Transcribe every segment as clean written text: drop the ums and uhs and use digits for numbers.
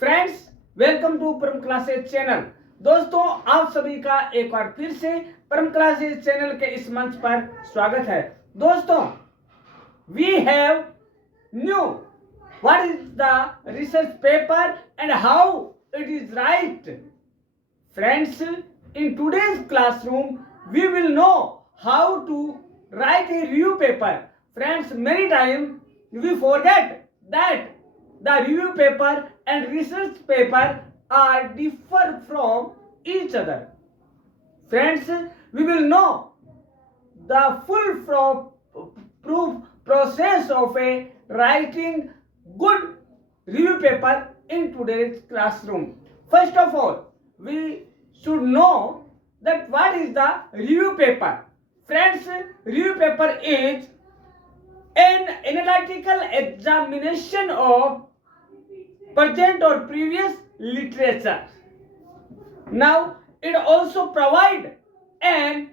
Friends, welcome to परम classes channel. दोस्तों, आप सभी का एक बार फिर से परम क्लासेस चैनल के इस मंच पर स्वागत है। दोस्तों, we have new what is the research paper and how it is write. Friends, in today's classroom we will know how to write a review paper. Friends, many times we forget that the review paper and research paper are differ from each other. Friends, we will know the proof process of a writing good review paper in today's classroom. First of all, we should know that what is the review paper. Friends, review paper is an analytical examination of present or previous literature. Now, it also provides an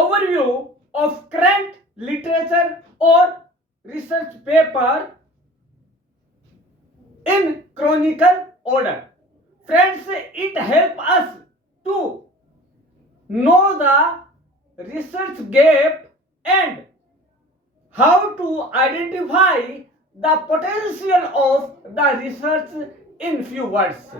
overview of current literature or research paper in chronicle order. Friends, it helps us to know the research gap and how to identify the potential of the research in few words.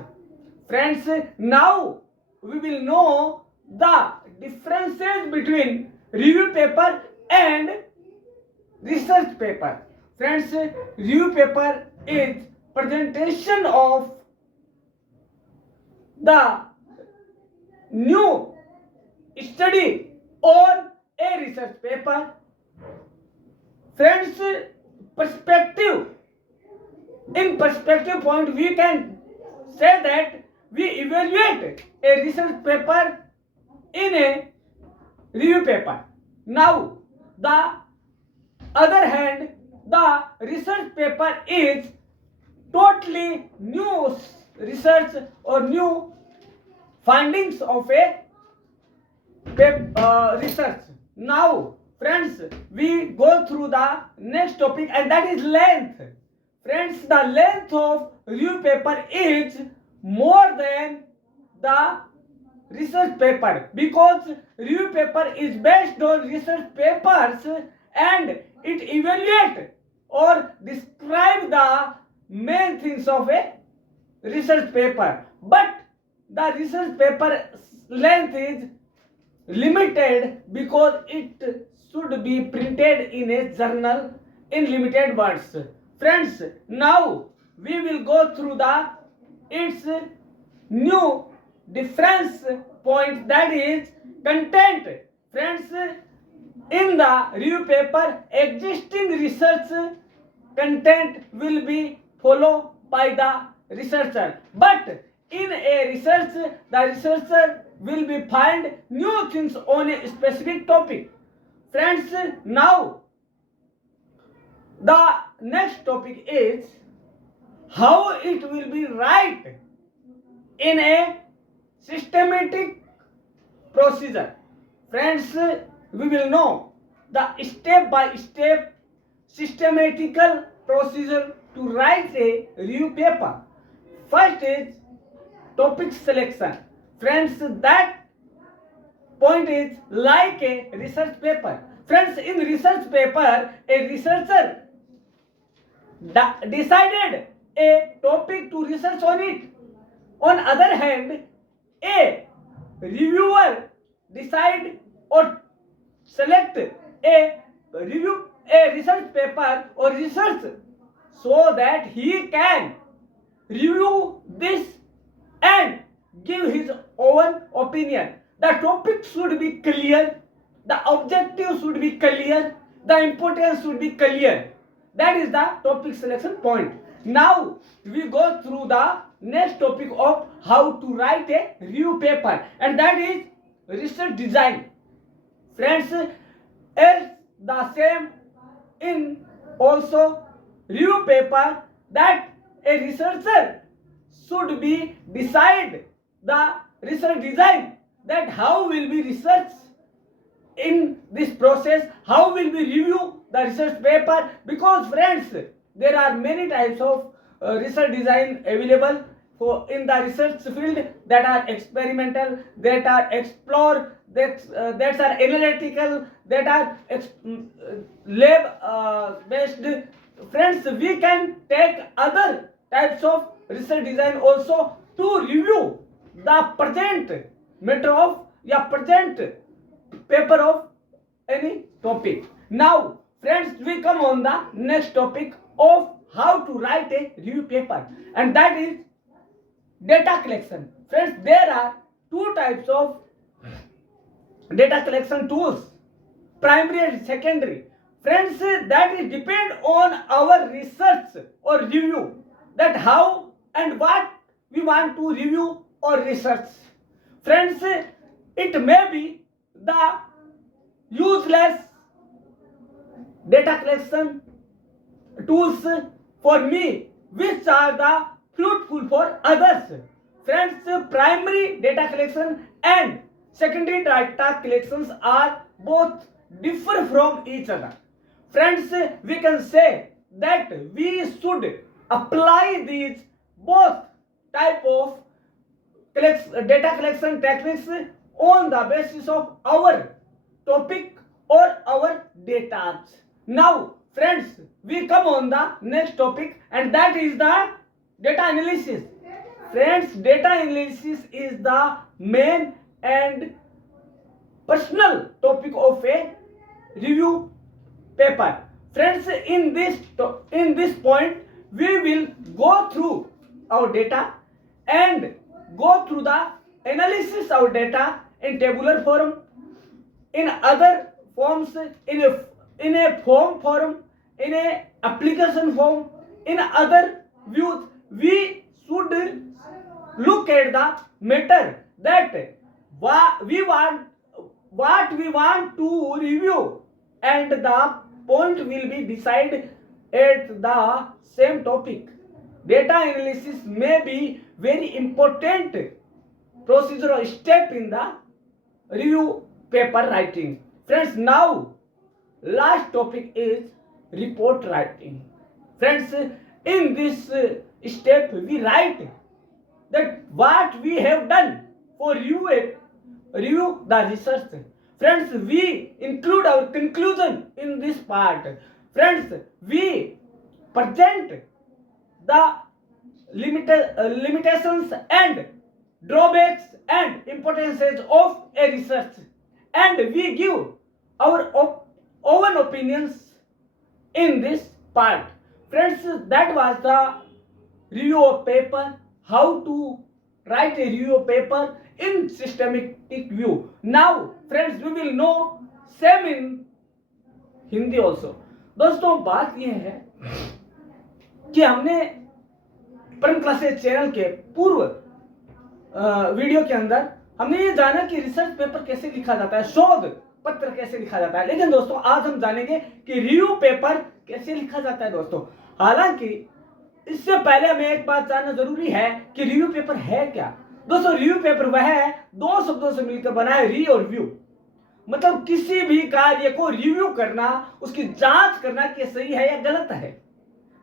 Friends, now we will know the differences between review paper and research paper. Friends, review paper is presentation of the new study or a research paper. Friends, perspective. In perspective point, we can say that we evaluate a research paper in a review paper. Now, the other hand, the research paper is totally new research or new findings of a research. Now, friends, we go through the next topic, and that is length. Friends, the length of review paper is more than the research paper because review paper is based on research papers and it evaluate or describe the main things of a research paper, but the research paper length is limited because it should be printed in a journal in limited words. Friends, now we will go through the its new difference point, that is content. Friends, in the review paper existing research content will be followed by the researcher, but in a research the researcher will be find new things on a specific topic. Friends, now the next topic is how it will be right in a systematic procedure. Friends, we will know the step by step systematical procedure to write a review paper. First is topic selection. Friends, that point is like a research paper. Friends, in research paper, a researcher decided a topic to research on it. On other hand, a reviewer decide or select a research paper or research so that he can review this and give his own opinion. The topic should be clear, the objective should be clear, the importance should be clear. That is the topic selection point. Now we go through the next topic of how to write a review paper, and that is research design. Friends, as the same in also review paper, that a researcher should be decide the research design, that how will be research in this process, how will we review the research paper, because friends, there are many types of research design available for in the research field, that are experimental, that are explore, that are analytical, that are lab based. Friends, we can take other types of research design also to review the present matter of present paper of any topic. Now friends, we come on the next topic of how to write a review paper, and that is data collection. Friends, there are two types of data collection tools, primary and secondary. Friends, that is depend on our research or review, that how and what we want to review or research. Friends, it may be the useless data collection tools for me, which are the fruitful for others. Friends, primary data collection and secondary data collections are both differ from each other. Friends, we can say that we should apply these both type of data collection techniques on the basis of our topic or our data. Now friends, we come on the next topic, and that is the data analysis. Friends, data analysis is the main and personal topic of a review paper. Friends, in this point we will go through our data and go through the analysis of data in tabular form, in other forms, in a form, in a application form, in other views. We should look at the matter that what we want to review, and the point will be decided at the same topic. Data analysis may be very important procedure or step in the review paper writing. Friends, now last topic is report writing. Friends, in this step we write that what we have done for review the research. Friends, we include our conclusion in this part. Friends, we present the limitations and drawbacks and importances of a research, and we give our own opinions in this part. Friends, that was the review of paper, how to write a review paper in systematic view. Now friends, we will know same in Hindi also. दोस्तों, बात यह है कि हमने परम classes channel के पूर्व video के अंदर हमने ये जाना कि रिसर्च पेपर कैसे लिखा जाता है, शोध पत्र कैसे लिखा जाता है। लेकिन दोस्तों, आज हम जानेंगे कि रिव्यू पेपर कैसे लिखा जाता है। दोस्तों, हालांकि इससे पहले हमें एक बात जानना जरूरी है कि रिव्यू पेपर है क्या। दोस्तों, रिव्यू पेपर वह है दो शब्दों से मिलकर बना है, री और व्यू। मतलब किसी भी कार्य को रिव्यू करना, उसकी जांच करना कि सही है या गलत है,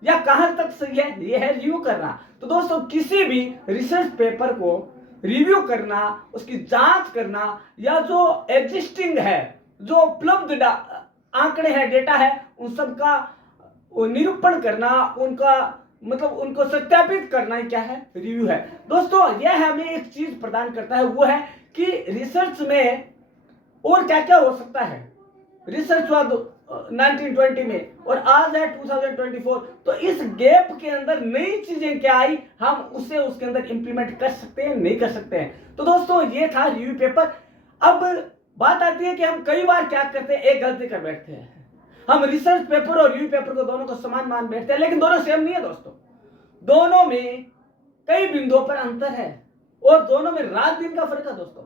या कहां तक सही है, यह है रिव्यू करना। तो दोस्तों, किसी भी रिसर्च पेपर को रिव्यू करना, उसकी जांच करना, या जो एग्जिस्टिंग है, जो उपलब्ध आंकड़े हैं, डेटा है, उन सब का निरूपण करना, उनका मतलब उनको सत्यापित करना ही क्या है, रिव्यू है। दोस्तों, यह हमें एक चीज प्रदान करता है, वो है कि रिसर्च में और क्या क्या हो सकता है। रिसर्च हुआ 1920 में और आज है 2024, तो इस गैप के अंदर नई चीजें क्या आई, हम उसे उसके अंदर इंप्लीमेंट कर सकते हैं, नहीं कर सकते हैं। तो दोस्तों, ये था रिव्यू पेपर। अब बात आती है कि हम कई बार क्या करते हैं, एक गलती कर बैठते हैं। हम रिसर्च पेपर और रिव्यू पेपर को दोनों को समान मान बैठते हैं, लेकिन दोनों सेम नहीं है दोस्तों। दोनों में कई बिंदुओं पर अंतर है और दोनों में रात दिन का फर्क है दोस्तों।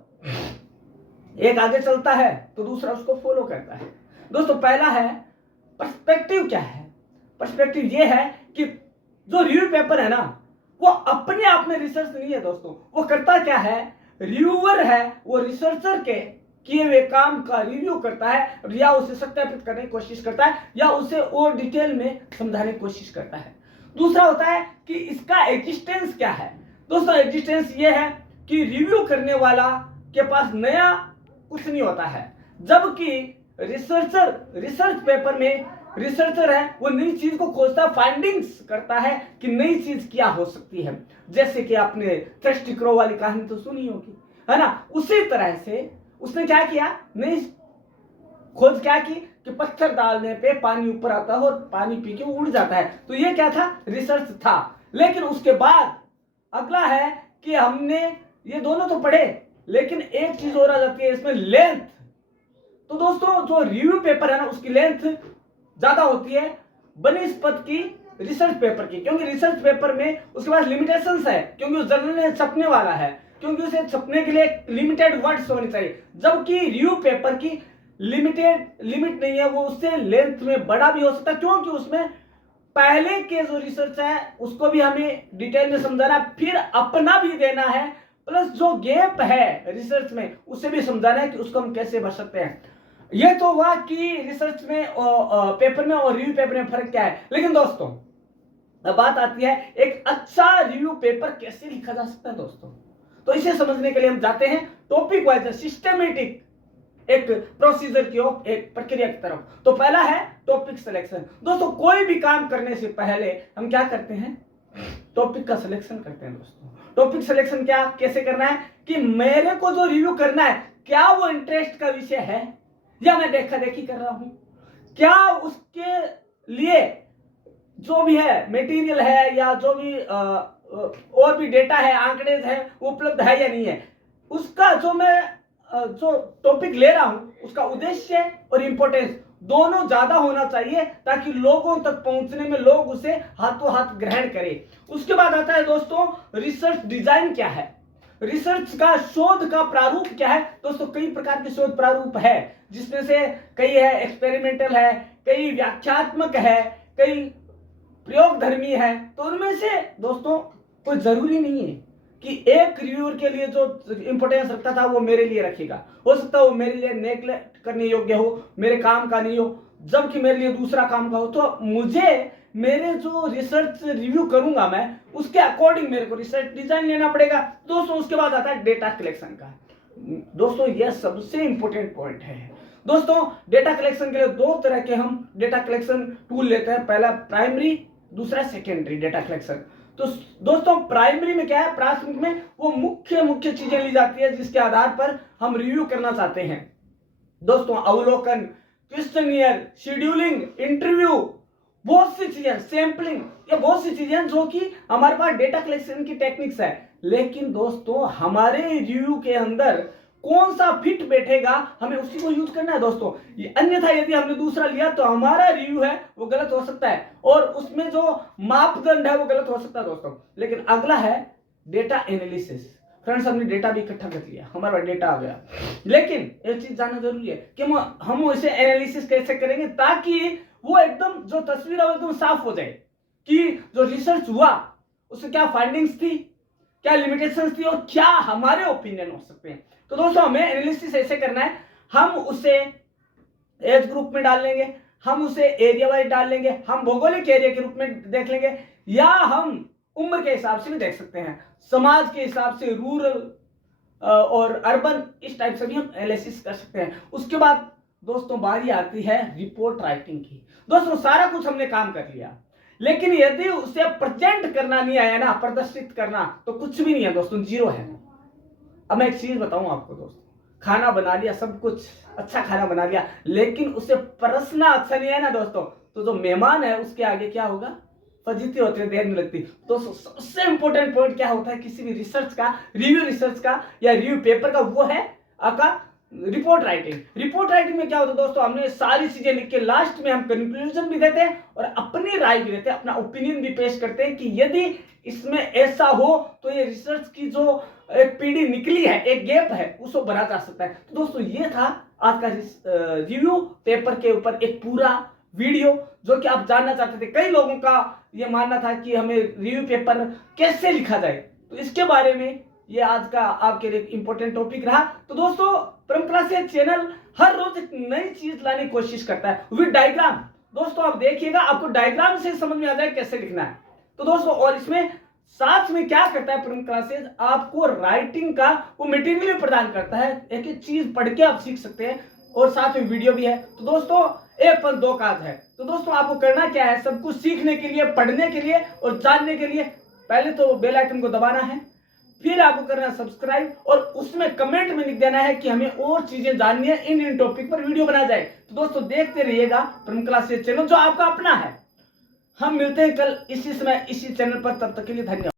एक आगे चलता है तो दूसरा उसको फॉलो करता है। दोस्तों, पहला है पर्सपेक्टिव। क्या है पर्सपेक्टिव? ये है कि जो रिव्यू पेपर है ना, वो अपने आप में रिसर्च नहीं है दोस्तों। वो करता क्या है, रिव्यूअर है, वो रिसर्चर के किए हुए काम का रिव्यू करता है, या उसे सत्यापित करने की कोशिश करता है, या उसे और डिटेल में समझाने की कोशिश करता है। दूसरा होता है कि इसका एग्जिस्टेंस क्या है। दोस्तों एग्जिस्टेंस ये है कि रिव्यू करने वाला के पास नया कुछ नहीं होता है, जबकि रिसर्च पेपर में रिसर्चर है वो नई चीज को खोजता, फाइंडिंग्स करता है कि नई चीज क्या हो सकती है। जैसे कि आपने थ्रस्टी क्रो वाली कहानी तो सुनी होगी, है ना। उसी तरह से उसने क्या किया, नई खोज क्या की कि पत्थर डालने पे पानी ऊपर आता है और पानी पी के उड़ जाता है। तो ये क्या था, रिसर्च था। लेकिन उसके बाद अगला है कि हमने ये दोनों तो पढ़े, लेकिन एक चीज और आ जाती है इसमें, लेंथ। तो दोस्तों जो रिव्यू पेपर है ना उसकी लेंथ ज्यादा होती है बनिस्पत की रिसर्च पेपर की, क्योंकि रिसर्च पेपर में उसके पास लिमिटेशंस है, क्योंकि उस जर्नल में छपने वाला है, क्योंकि उसे छपने के लिए लिमिटेड वर्ड्स होने चाहिए। जबकि रिव्यू पेपर की लिमिट नहीं है, वो उससे लेंथ में बड़ा भी हो सकता है, क्योंकि उसमें पहले के जो रिसर्च है उसको भी हमें डिटेल में समझाना है, फिर अपना भी देना है, प्लस जो गैप है रिसर्च में उसे भी समझाना है कि उसको हम कैसे भर सकते हैं। ये तो हुआ कि रिसर्च में पेपर में और रिव्यू पेपर में फर्क क्या है। लेकिन दोस्तों बात आती है एक अच्छा रिव्यू पेपर कैसे लिखा जा सकता है दोस्तों। तो इसे समझने के लिए हम जाते हैं टॉपिक वाइज, सिस्टमेटिक एक प्रोसीजर की ओर, एक प्रक्रिया की तरफ। तो पहला है टॉपिक सिलेक्शन। दोस्तों कोई भी काम करने से पहले हम क्या करते हैं, टॉपिक का सिलेक्शन करते हैं। दोस्तों टॉपिक सिलेक्शन क्या कैसे करना है कि मेरे को जो रिव्यू करना है क्या वो इंटरेस्ट का विषय है या मैं देखा देखी कर रहा हूं, क्या उसके लिए जो भी है मटेरियल है या जो भी और भी डेटा है, आंकड़े है उपलब्ध है या नहीं है, उसका जो मैं जो टॉपिक ले रहा हूं उसका उद्देश्य और इंपॉर्टेंस दोनों ज्यादा होना चाहिए, ताकि लोगों तक पहुंचने में लोग उसे हाथों हाथ ग्रहण करें। उसके बाद आता है दोस्तों रिसर्च डिजाइन क्या है, रिसर्च का शोध का प्रारूप क्या है। दोस्तों कई प्रकार के शोध प्रारूप है, जिसमें से कई है एक्सपेरिमेंटल है, कई व्याख्यात्मक है, कई प्रयोग धर्मी है। तो उनमें से दोस्तों कोई जरूरी नहीं है कि एक रिव्यूअर के लिए जो इंपोर्टेंस रखता था वो मेरे लिए रखेगा। हो सकता है वो मेरे लिए नेगलेक्ट करने योग्य हो, मेरे काम का नहीं हो, जबकि मेरे लिए दूसरा काम का हो। तो मुझे मेरे जो रिसर्च रिव्यू करूंगा मैं उसके अकॉर्डिंग मेरे को रिसर्च डिजाइन लेना पड़ेगा। दोस्तों उसके बाद आता है डेटा कलेक्शन का। दोस्तों यह सबसे इंपॉर्टेंट पॉइंट है। दोस्तों डेटा कलेक्शन के लिए दो तरह के हम डेटा कलेक्शन टूल लेते हैं, पहला प्राइमरी, दूसरा सेकेंडरी डेटा कलेक्शन। तो दोस्तों प्राइमरी में क्या है, प्राथमिक में वो मुख्य चीजें ली जाती है जिसके आधार पर हम रिव्यू करना चाहते हैं। दोस्तों अवलोकन, क्वेश्चनियर, शेड्यूलिंग, इंटरव्यू, बहुत सी चीजें, सैंपलिंग, ये बहुत सी चीजें जो कि हमारे पास डेटा कलेक्शन की टेक्निक्स है। लेकिन दोस्तों हमारे रिव्यू के अंदर कौन सा फिट बैठेगा हमें उसी को यूज करना है दोस्तों। ये अन्यथा यदि हमने दूसरा लिया तो हमारा रिव्यू है वो गलत हो सकता है और उसमें जो मापदंड है वो गलत हो सकता है दोस्तों। लेकिन अगला है डेटा एनालिसिस। फ्रेंड्स हमने डेटा भी इकट्ठा कर लिया, हमारा डेटा आ गया, लेकिन एक चीज जानना जरूरी है कि हम इसे एनालिसिस कैसे करेंगे ताकि वो एकदम जो तस्वीर है वो एकदम साफ हो जाए कि जो रिसर्च हुआ उससे क्या फाइंडिंग्स थी, क्या लिमिटेशंस थी और क्या हमारे ओपिनियन हो सकते हैं। तो दोस्तों हमें एनालिसिस ऐसे करना है, हम उसे एज ग्रुप में डाल लेंगे, हम उसे एरिया वाइज डाल लेंगे, हम भौगोलिक एरिया के रूप में देख लेंगे, या हम उम्र के हिसाब से भी देख सकते हैं, समाज के हिसाब से रूरल और अर्बन, इस टाइप से भी हम एनालिसिस कर सकते हैं। उसके बाद दोस्तों बारी आती है रिपोर्ट राइटिंग की। दोस्तों सारा कुछ हमने काम कर लिया, लेकिन यदि उसे प्रेजेंट करना नहीं आया ना, प्रदर्शित करना, तो कुछ भी नहीं है दोस्तों, जीरो है। अब मैं एक चीज बताऊं आपको दोस्तों, खाना बना लिया, सब कुछ अच्छा खाना बना लिया, लेकिन उसे परसना अच्छा नहीं है ना दोस्तों, तो जो मेहमान है उसके आगे क्या होगा, फजीती होती है, देर नहीं लगती। तो सबसे इंपॉर्टेंट पॉइंट क्या होता है किसी भी रिसर्च का, रिव्यू रिसर्च का या रिव्यू पेपर का, वो है आपका रिपोर्ट राइटिंग। रिपोर्ट राइटिंग में क्या होता है दोस्तों, हमने सारी चीजें लिख के लास्ट में हम कंक्लूजन भी देते हैं और अपनी राय भी देते हैं, अपना ओपिनियन भी पेश करते हैं कि यदि इसमें ऐसा हो तो ये रिसर्च की जो एक पीढ़ी निकली है, एक गैप है, उसको भरा जा सकता है। तो दोस्तों ये था आज का रिव्यू पेपर के ऊपर एक पूरा वीडियो जो कि आप जानना चाहते थे। कई लोगों का ये मानना था कि हमें रिव्यू पेपर कैसे लिखा जाए, तो इसके बारे में ये आज का आपके लिए इंपॉर्टेंट टॉपिक रहा। तो दोस्तों परंपरा से चैनल हर रोज एक नई चीज लाने की कोशिश करता है विद डायग्राम। दोस्तों आप देखिएगा, आपको डायग्राम से समझ में आ जाए कैसे लिखना है। तो दोस्तों और इसमें साथ में क्या करता है प्रमुख क्लासेस, आपको राइटिंग का वो मटेरियल भी प्रदान करता है, एक एक चीज पढ़ के आप सीख सकते हैं और साथ में वीडियो भी है। तो दोस्तों एक पर दो काज है। तो दोस्तों आपको करना क्या है, सब कुछ सीखने के लिए, पढ़ने के लिए और जानने के लिए पहले तो बेल आइकन को दबाना है, फिर आपको करना है सब्सक्राइब और उसमें कमेंट में लिख देना है कि हमें और चीजें जाननी है, इन टॉपिक पर वीडियो बना जाए। तो दोस्तों देखते रहिएगा प्रमुख क्लासेस चैनल जो आपका अपना है। हम मिलते हैं कल इसी समय इसी चैनल पर, तब तक के लिए धन्यवाद।